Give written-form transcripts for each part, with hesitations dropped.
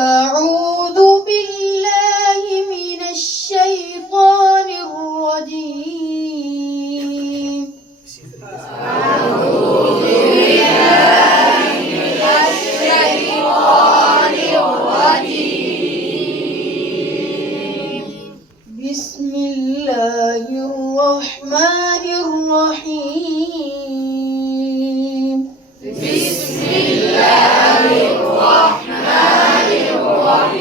أعوذ بالله من الشيطان الرجيم. أعوذ بالله من الشيطان الرجيم. بسم الله الرحمن الرحيم. بسم الله الرحمن الرحيم.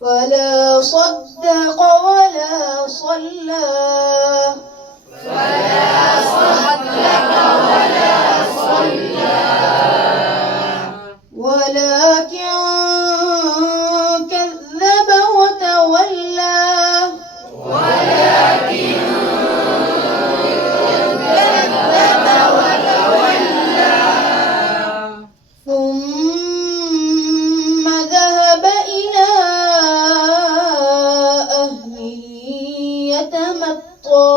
فلا صدق ولا صلى. فلا صدق ولا صلى. ولكن كذب وتولى. ولكن كذب وتولى. ثم ذهب إلى أهله يتمطى.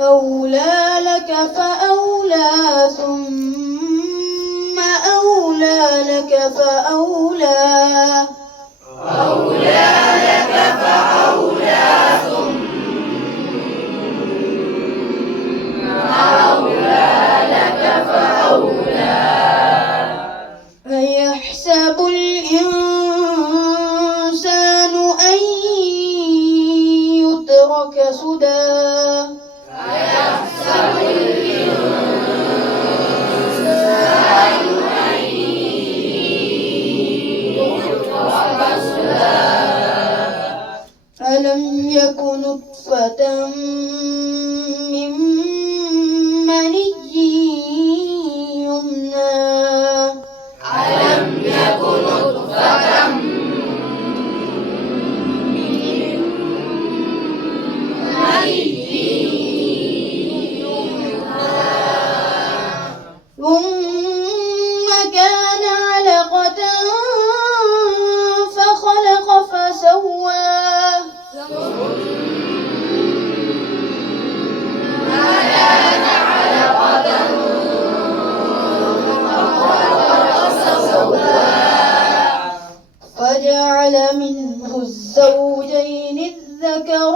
أولى لك فأولى ثم أولى لك فأولى. أولى لك فأولى ثم أولى لك فأولى. أيحسب الإنسان أن يترك سدى. أيحسب الإنسان أن يترك سدى. ألم يك نطفة من مني يمنى. ألم يك نطفة من مني ثم كان علقة فخلق فسوى. ثم كان علقة فخلق فسوى. فجعل منه الزوجين الذكر